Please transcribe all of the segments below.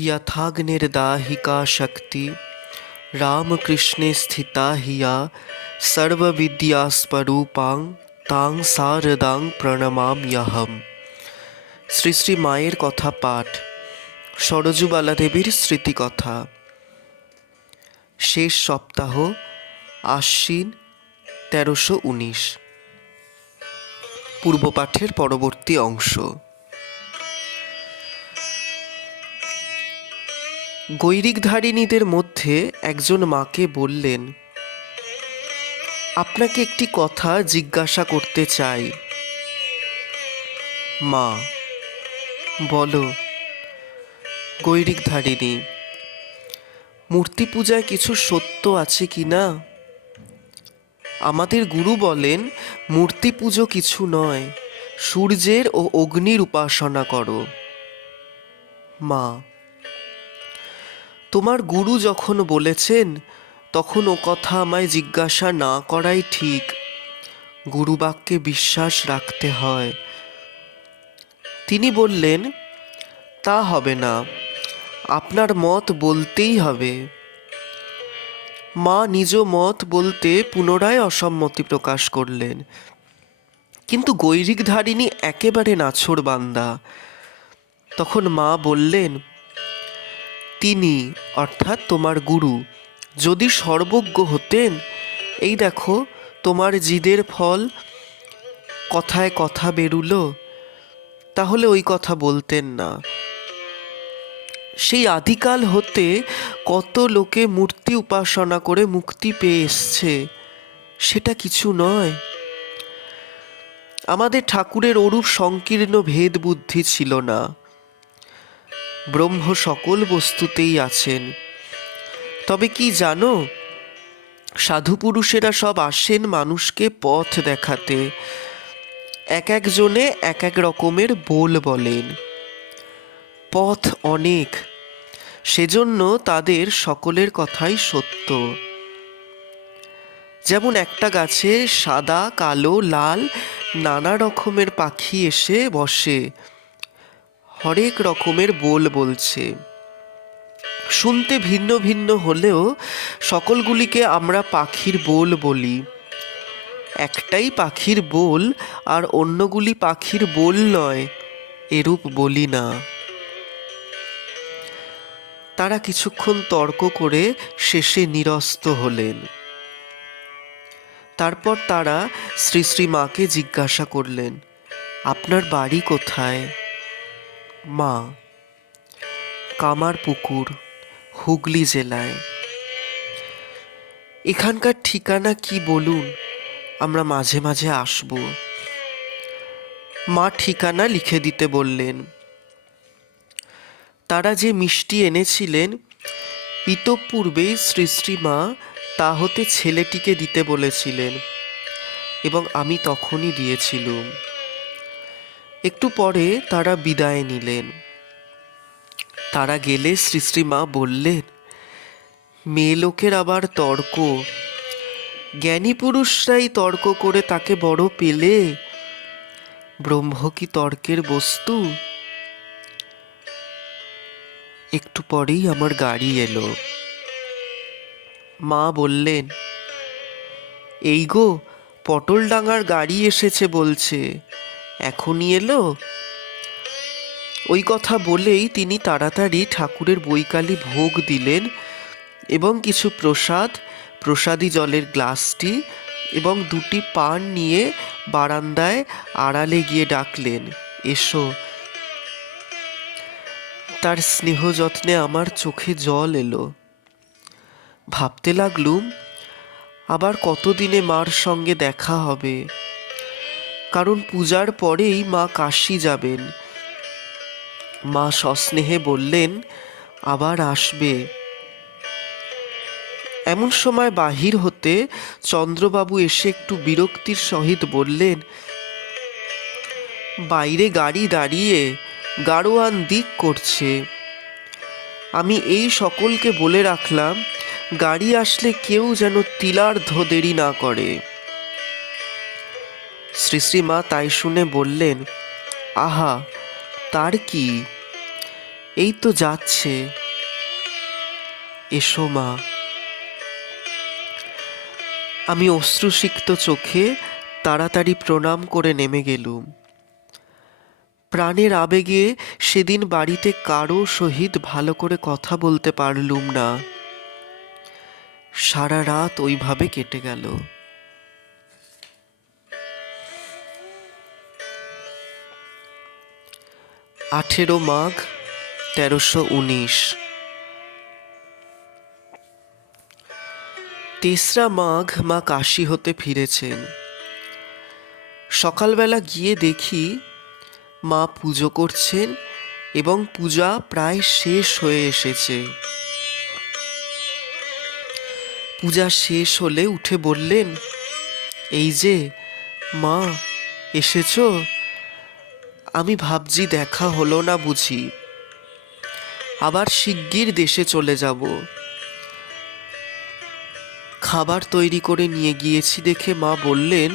यथाग्निर्दाहिका शक्ति রামকৃষ্ণে স্থিতা হিয়া সর্ববিদ্যাস্বরূপাং তাং সারদাং প্রণমাম্যহম শ্রী শ্রী মায়ের কথা পাঠ সরজুবালা দেবীর স্মৃতিকথা শেষ সপ্তাহ আশ্বিন তেরোশো উনিশ পূর্বপাঠের পরবর্তী অংশ গৈরিকধারিণীদের মধ্যে একজন মাকে বললেন, আপনাকে একটি কথা জিজ্ঞাসা করতে চাই। মা, বলো, গৈরিকধারিণী মূর্তি পূজায় কিছু সত্য আছে কি না? আমাদের গুরু বলেন মূর্তি পুজো কিছু নয়, সূর্যের ও অগ্নির উপাসনা করো। মা তোমার গুরু যখন বলেছেন, তখন ও কথা আমায় জিজ্ঞাসা না করাই ঠিক। গুরুবাক্যে বিশ্বাস রাখতে হয়। তিনি বললেন, তা হবে না, আপনার মত বলতেই হবে। মা নিজ মত বলতে পুনরায় অসম্মতি প্রকাশ করলেন। কিন্তু গৈরিকধারিণী একেবারে নাছোড় বান্দা তখন মা বললেন তিনি, অর্থাৎ তোমার গুরু, যদি সর্বজ্ঞ হতেন, এই দেখো, তোমার জিদের ফল কথায় কথা বেরুলো, তাহলে ওই কথা বলতেন না। সেই আদিকাল হতে কত লোকে মূর্তি উপাসনা করে মুক্তি পেয়ে এসছে, সেটা কিছু নয়। আমাদের ঠাকুরের ওরূপ সংকীর্ণ ভেদ বুদ্ধি ছিল না। ব্রহ্ম সকল বস্তুতেই আছেন। তবে কি জানো সাধু পুরুষেরা সব আসেন মানুষকে পথ দেখাতে। এক একজনে এক এক রকমের বোল বলেন। পথ অনেক, সেজন্য তাদের সকলের কথাই সত্য। যেমন একটা গাছে সাদা, কালো, লাল নানা রকমের পাখি এসে বসে। হরেক রকমের বোল বলছে। শুনতে ভিন্ন ভিন্ন হলেও সকলগুলিকে আমরা পাখির বোল বলি। একটাই পাখির বোল আর অন্যগুলি পাখির বোল নয়, এরূপ বলি না। তারা কিছুক্ষণ তর্ক করে শেষে নিরস্ত হলেন। তারপর তারা শ্রী শ্রী মাকে জিজ্ঞাসা করলেন, আপনার বাড়ি কোথায়? মা কামার পুকুর হুগলি জেলায়। এখানকার ঠিকানা কি বলুন? আমরা মাঝে মাঝে আসব। মা ঠিকানা লিখে দিতে বললেন। তারা যে মিষ্টি এনেছিলেন, ইতপূর্বেই শ্রী শ্রী মা তা হতে ছেলেটিকে দিতে বলেছিলেন এবং আমি তখনই দিয়েছিলুম। একটু পরে তারা বিদায় নিলেন। তারা গেলে শ্রী শ্রী মা বললেন, মেয়ে লোকের আবার তর্ক। জ্ঞানী পুরুষরাই তর্ক করে তাকে বড় পেলে। ব্রহ্ম কি তর্কের বস্তু? একটু পরেই আমার গাড়ি এলো। মা বললেন, এই গো পটল ডাঙার গাড়ি এসেছে বলছে। এখনই এলো? ওই কথা বলেই তিনি তাড়াতাড়ি ঠাকুরের বৈকালী ভোগ দিলেন এবং কিছু প্রসাদ, প্রসাদী জলের গ্লাসটি এবং দুটি পান নিয়ে বারান্দায় আড়ালে গিয়ে ডাকলেন, এসো। তার স্নেহ যত্নে আমার চোখে জল এলো। ভাবতে লাগলুম, আবার কতদিনে মার সঙ্গে দেখা হবে? কারণ পূজার পরেই মা কাশি যাবেন। মা সস্নেহে বললেন, আবার আসবে। এমন সময় বাহির হতে চন্দ্রবাবু এসে একটু বিরক্তির সহিত বললেন, বাইরে গাড়ি দাঁড়িয়ে গাড়োয়ান দিক করছে। আমি এই সকলকে বলে রাখলাম, গাড়ি আসলে কেউ যেন তিলার্ধ দেরি না করে। শ্রী শ্রী মা তাই শুনে বললেন, আহা, তার কি? এই তো যাচ্ছে। এসো মা। আমি অশ্রুসিক্ত চোখে তাড়াতাড়ি প্রণাম করে নেমে গেলুম। প্রাণের আবেগে সেদিন বাড়িতে কারও সহিত ভালো করে কথা বলতে পারলুম না। সারা রাত ওইভাবে কেটে গেল। আঠেরো মাঘ তেরোশো উনিশ। তেসরা মাঘ মা কাশি হতে ফিরেছেন। সকালবেলা গিয়ে দেখি মা পুজো করছেন এবং পূজা প্রায় শেষ হয়ে এসেছে। পূজা শেষ হলে উঠে বললেন, এই যে মা, এসেছ? আমি ভাবছি দেখা হলো না বুঝি। আবার শিগগির দেশে চলে যাব। খাবার তৈরি করে নিয়ে গিয়েছি দেখে মা বললেন,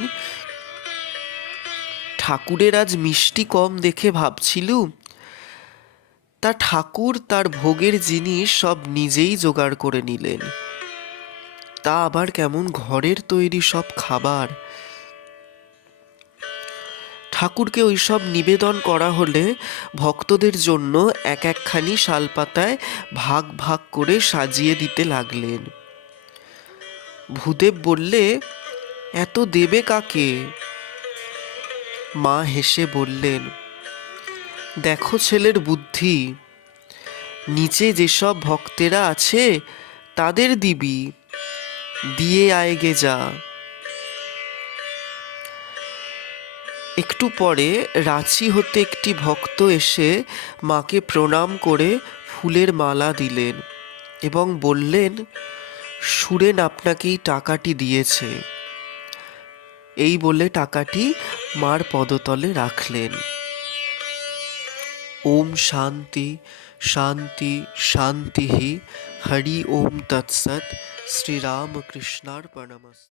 ঠাকুরের আজ মিষ্টি কম দেখে ভাবছিলুম তা ঠাকুর তার ভোগের জিনিস সব নিজেই জোগাড় করে নিলেন। তা আবার কেমন ঘরের তৈরি সব খাবার। ঠাকুরকে ওইসব নিবেদন করা হলে ভক্তদের জন্য এক একখানি শালপাতায় ভাগ ভাগ করে সাজিয়ে দিতে লাগলেন। ভূদেব বললে, এত দেবে কাকে? মা হেসে বললেন, দেখো ছেলের বুদ্ধি। নিচে যেসব ভক্তেরা আছে, তাদের দিবি। দিয়ে আয়গে যা। একটু পরে রাঁচি হতে একটি ভক্ত এসে মাকে প্রণাম করে ফুলের মালা দিলেন এবং বললেন, সুরেন আপনাকেই টাকাটি দিয়েছে। এই বলে টাকাটি মার পদতলে রাখলেন। ওম শান্তি শান্তি শান্তি হরি ওম তৎসৎ, শ্রীরামকৃষ্ণার্পণমস্ত।